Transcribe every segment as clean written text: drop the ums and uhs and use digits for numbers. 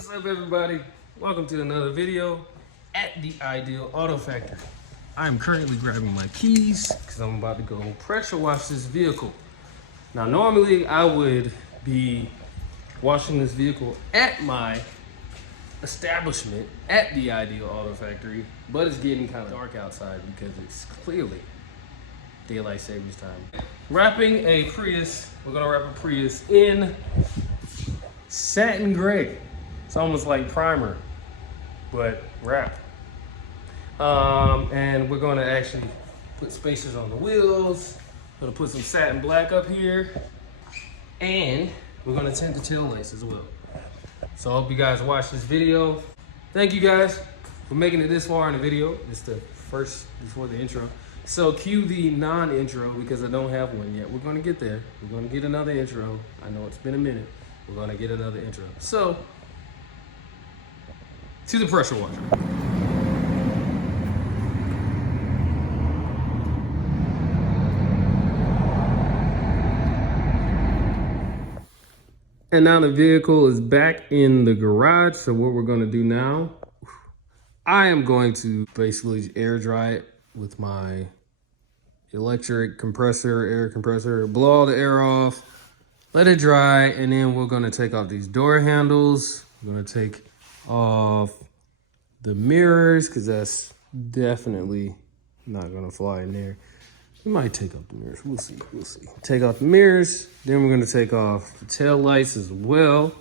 What's up, everybody? Welcome to another video at the Ideal Auto Factory. I'm currently grabbing my keys because I'm about to go pressure wash this vehicle. Now, normally I would be washing this vehicle at my establishment at the Ideal Auto Factory, but it's getting kind of dark outside because it's clearly daylight savings time. Wrapping a Prius, we're gonna wrap a Prius in satin gray. It's almost like primer, but wrap. And we're gonna actually put spacers on the wheels. Gonna put some satin black up here, and we're gonna tint the tail lights as well. So I hope you guys watch this video. Thank you guys for making it this far in the video. It's the first before the intro. So cue the non-intro because I don't have one yet. We're gonna get there. We're gonna get another intro. I know it's been a minute. We're gonna get another intro. So, to the pressure washer. And now the vehicle is back in the garage. So what we're gonna do now, I am going to basically air dry it with my electric compressor, air compressor, blow all the air off, let it dry, and then we're gonna take off these door handles. We're gonna take off the mirrors because that's definitely not gonna fly in there. We might take off the mirrors, we'll see. Take off the mirrors, then we're gonna take off the tail lights as well,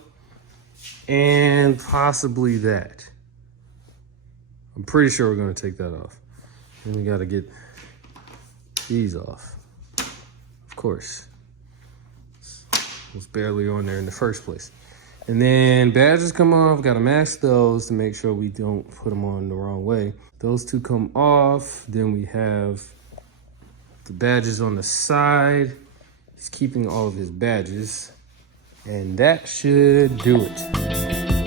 and possibly that. I'm pretty sure we're gonna take that off. Then we gotta get these off, of course. It was barely on there in the first place. And then badges come off, gotta mask those to make sure we don't put them on the wrong way. Those two come off, then we have the badges on the side. He's keeping all of his badges, and that should do it.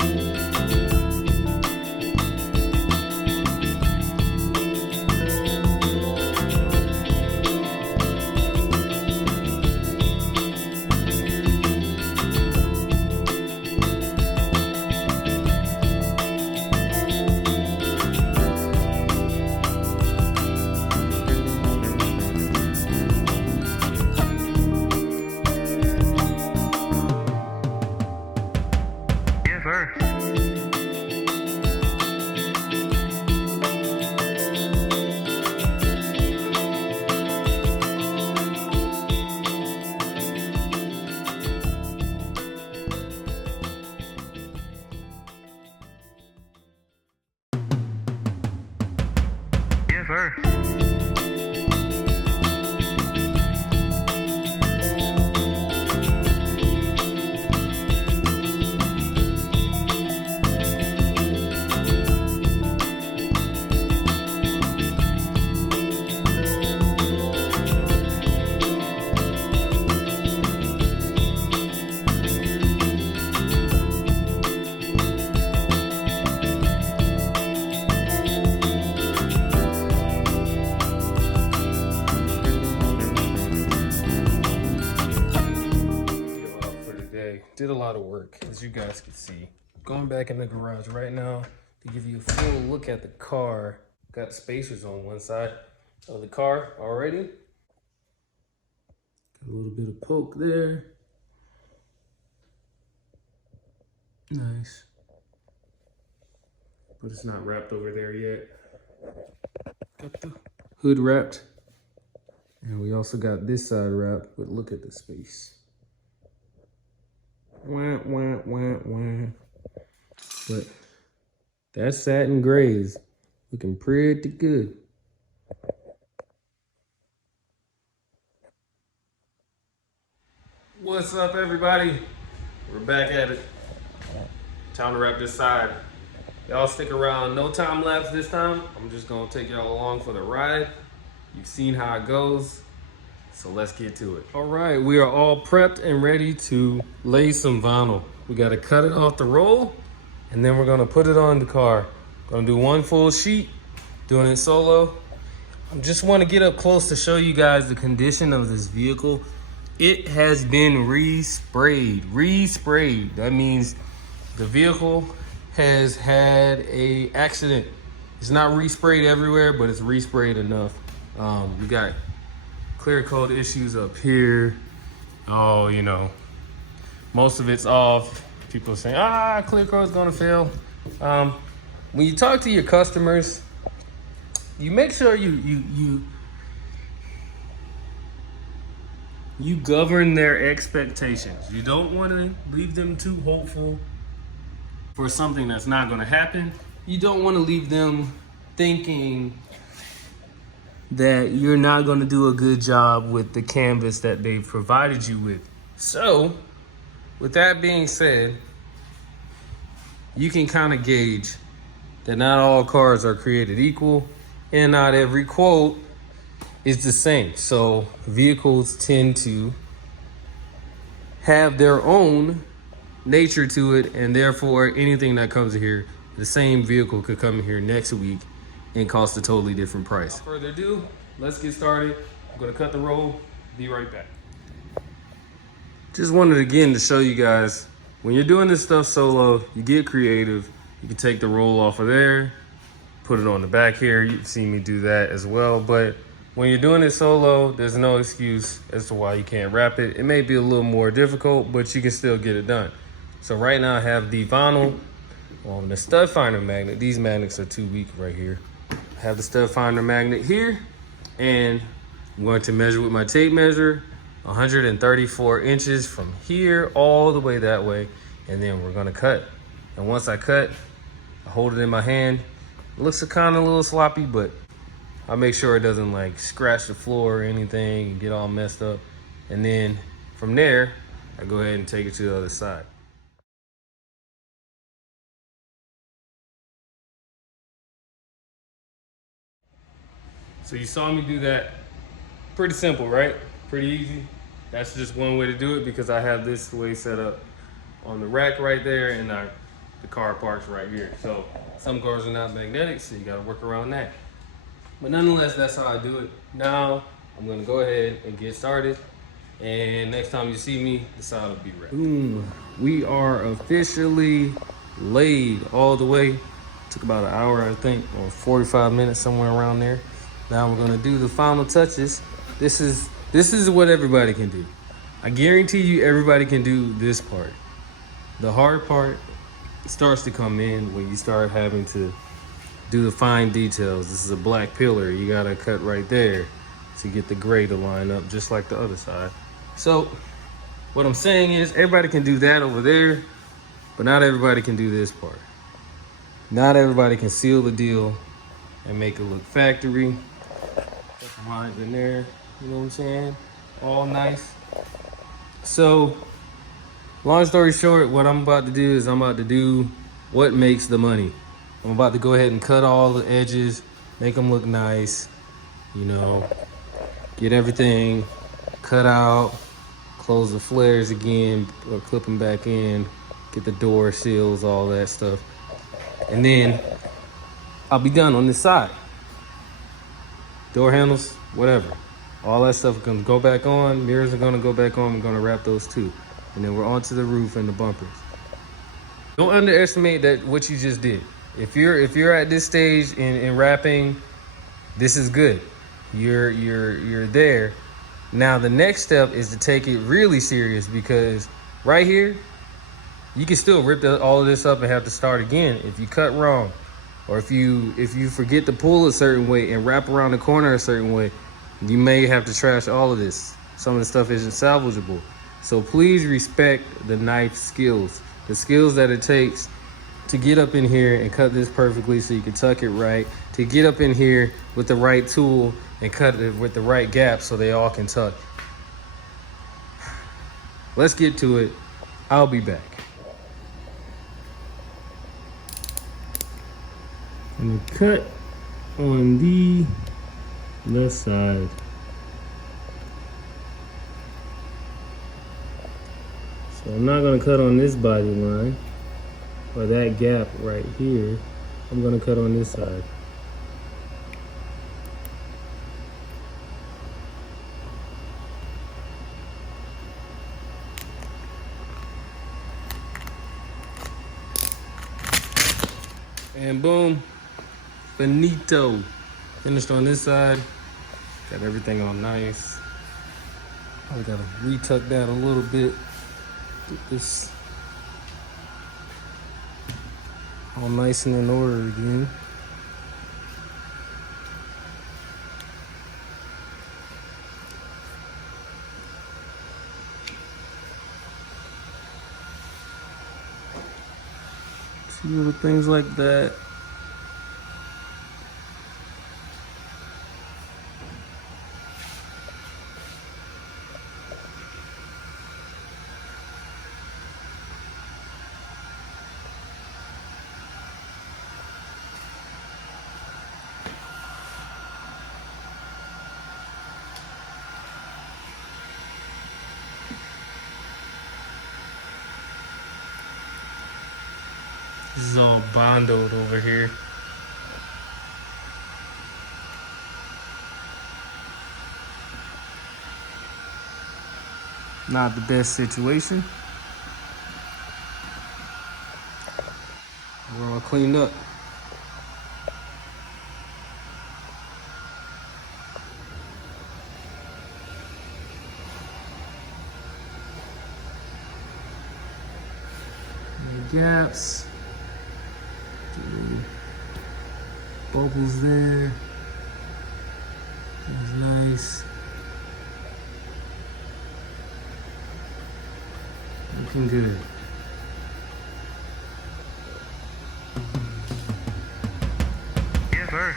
Did a lot of work, as you guys can see. Going back in the garage right now to give you a full look at the car. Got the spacers on one side of the car already. Got a little bit of poke there. Nice. But it's not wrapped over there yet. Got the hood wrapped. And we also got this side wrapped, but look at the space. Wah, wah, wah, wah. But that satin gray is looking pretty good. What's up, everybody? We're back at it. Time to wrap this side. Y'all stick around, no time lapse this time. I'm just gonna take y'all along for the ride. You've seen how it goes. So let's get to it. All right, we are all prepped and ready to lay some vinyl. We gotta cut it off the roll, and then we're gonna put it on the car. Gonna do one full sheet, doing it solo. I just wanna get up close to show you guys the condition of this vehicle. It has been resprayed. That means the vehicle has had a accident. It's not resprayed everywhere, but it's resprayed enough. We got clear coat issues up here. Oh, you know, most of it's off. People are saying, clear coat's gonna fail. When you talk to your customers, you make sure you govern their expectations. You don't want to leave them too hopeful for something that's not going to happen. You don't want to leave them thinking that you're not going to do a good job with the canvas that they've provided you with. So, with that being said, you can kind of gauge that not all cars are created equal and not every quote is the same. So vehicles tend to have their own nature to it, and therefore anything that comes here, the same vehicle could come here next week and cost a totally different price. Without further ado, let's get started. I'm gonna cut the roll, be right back. Just wanted again to show you guys, when you're doing this stuff solo, you get creative. You can take the roll off of there, put it on the back here. You've seen me do that as well, but when you're doing it solo, there's no excuse as to why you can't wrap it. It may be a little more difficult, but you can still get it done. So right now I have the vinyl on the stud finder magnet. These magnets are too weak right here. I have the stud finder magnet here, and I'm going to measure with my tape measure, 134 inches from here all the way that way, and then we're gonna cut. And once I cut, I hold it in my hand. It looks kind of a little sloppy, but I make sure it doesn't like scratch the floor or anything and get all messed up. And then from there, I go ahead and take it to the other side. So you saw me do that. Pretty simple, right? Pretty easy. That's just one way to do it because I have this way set up on the rack right there, and the car parks right here. So some cars are not magnetic, so you gotta work around that. But nonetheless, that's how I do it. Now, I'm gonna go ahead and get started. And next time you see me, the side will be wrapped. We are officially laid all the way. Took about an hour, I think, or 45 minutes, somewhere around there. Now we're gonna do the final touches. This is what everybody can do. I guarantee you everybody can do this part. The hard part starts to come in when you start having to do the fine details. This is a black pillar. You gotta cut right there to get the gray to line up just like the other side. So what I'm saying is everybody can do that over there, but not everybody can do this part. Not everybody can seal the deal and make it look factory. Put some lines in there, you know what I'm saying? All nice. So long story short, what I'm about to do is I'm about to do what makes the money. I'm about to go ahead and cut all the edges, make them look nice, you know, get everything cut out, close the flares again, or clip them back in, get the door seals, all that stuff. And then I'll be done on this side. Door handles, whatever. All that stuff is gonna go back on, mirrors are gonna go back on, we're gonna wrap those too. And then we're onto the roof and the bumpers. Don't underestimate that what you just did. If you're at this stage in wrapping, this is good. You're there. Now the next step is to take it really serious, because right here, you can still rip all of this up and have to start again if you cut wrong, or if you forget to pull a certain way and wrap around the corner a certain way. You may have to trash all of this. Some of the stuff isn't salvageable. So please respect the knife skills, the skills that it takes to get up in here and cut this perfectly so you can tuck it right, to get up in here with the right tool and cut it with the right gap so they all can tuck. Let's get to it. I'll be back. I'm gonna cut on the left side. So I'm not gonna cut on this body line or that gap right here. I'm gonna cut on this side. And boom, finito. Finished on this side. Got everything all nice. I gotta retuck that a little bit. Get this all nice and in order again. See little things like that. This is all bondoed over here. Not the best situation. We're all cleaned up. Any gaps. Bubbles there. That's nice. Looking good. Yes, sir.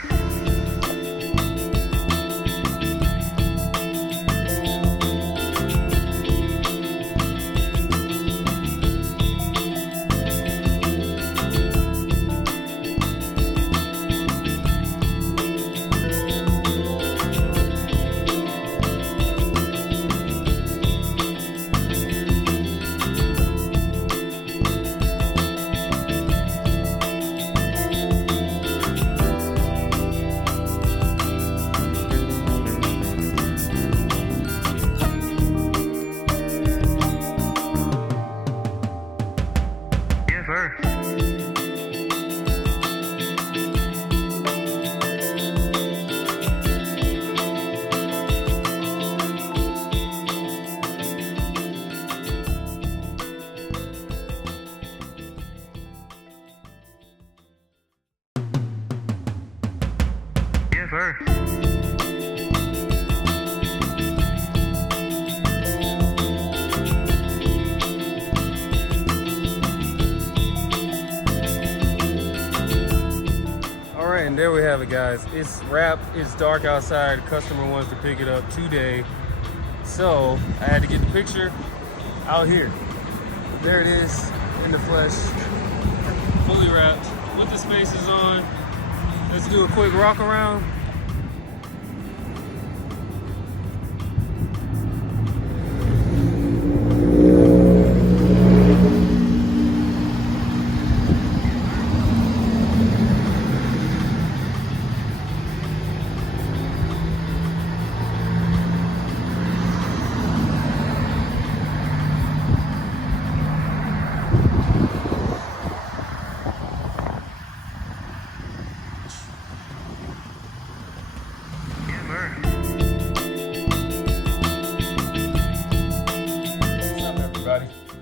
Yes, sir. All right, and there we have it, guys. It's wrapped. It's dark outside. Customer wants to pick it up today, so I had to get the picture out here. There it is in the flesh, fully wrapped with the spacers on. Let's do a quick rock around.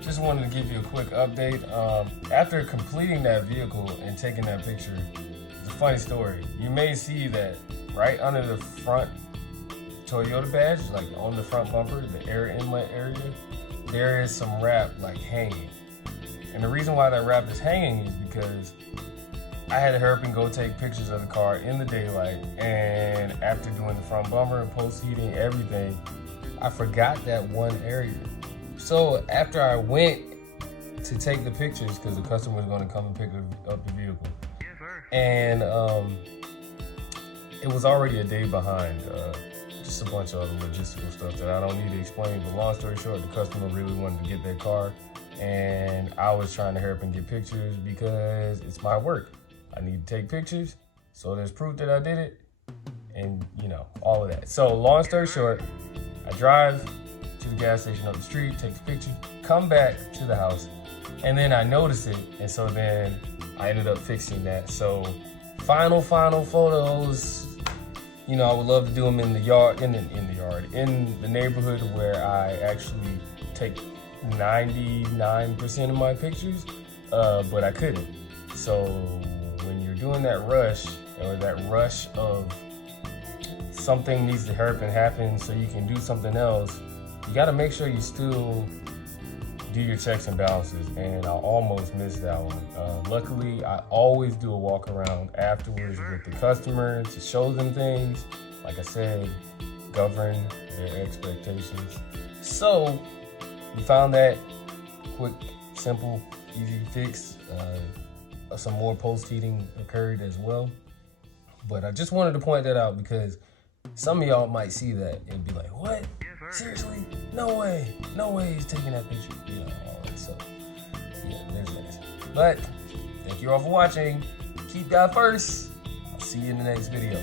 Just wanted to give you a quick update. After completing that vehicle and taking that picture, it's a funny story. You may see that right under the front Toyota badge, like on the front bumper, the air inlet area, there is some wrap like hanging. And the reason why that wrap is hanging is because I had to hurry up and go take pictures of the car in the daylight, and after doing the front bumper and post heating, everything, I forgot that one area. So after I went to take the pictures, because the customer was going to come and pick up the vehicle, and it was already a day behind. Just a bunch of other logistical stuff that I don't need to explain. But long story short, the customer really wanted to get their car, and I was trying to hurry up and get pictures because it's my work. I need to take pictures, so there's proof that I did it, and you know, all of that. So long story short, I drive to the gas station up the street, take the picture, come back to the house, And then I noticed it, and so then I ended up fixing that. So final photos, you know, I would love to do them in the yard, in the neighborhood where I actually take 99% of my pictures, but I couldn't. So when you're doing that rush, or that rush of something needs to happen so you can do something else, you got to make sure you still do your checks and balances, and I almost missed that one. Luckily, I always do a walk around afterwards with the customer to show them things. Like I said, govern their expectations. So you found that quick, simple, easy fix. Some more post heating occurred as well, but I just wanted to point that out because some of y'all might see that and be like, what? Seriously? No way he's taking that picture. You know, all that. So, yeah, there's that. But, thank you all for watching. Keep God first. I'll see you in the next video.